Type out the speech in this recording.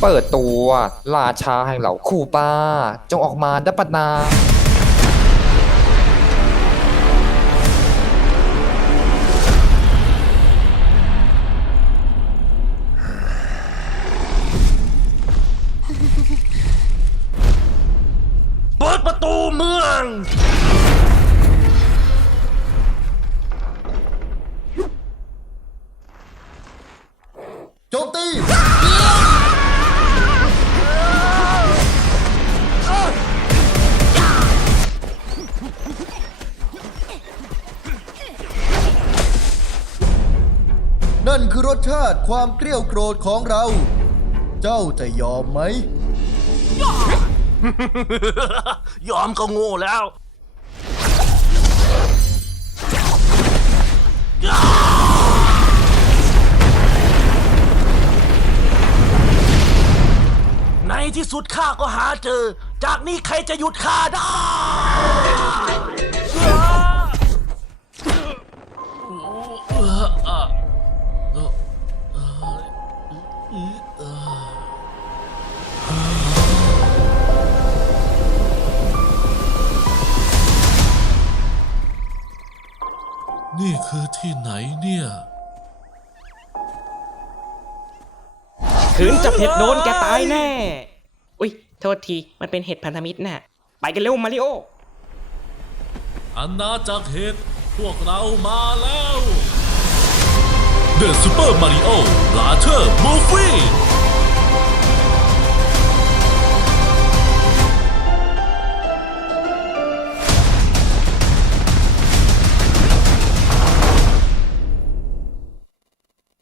เปิดตัวราชาแห่งเหล่าคู่ป้า จงออกมาดับปนา เปิดประตูเมือง โจมตี นั่นคือรสชาติความเกลี้ยวโกรธของเรา เจ้าจะยอมไหม ยอมก็โง่แล้ว ในที่สุดข้าก็หาเจอ จากนี้ใครจะหยุดข้าได้ นี่คือที่ไหนเนี่ย ขืนจับเห็ดโดนแกตายแน่ อุ้ย โทษที มันเป็นเห็ดพันธมิตรน่ะ ไปกันเร็วมาริโออาณาจักรเห็ดพวกเรามาแล้ว The Super Mario Later Movie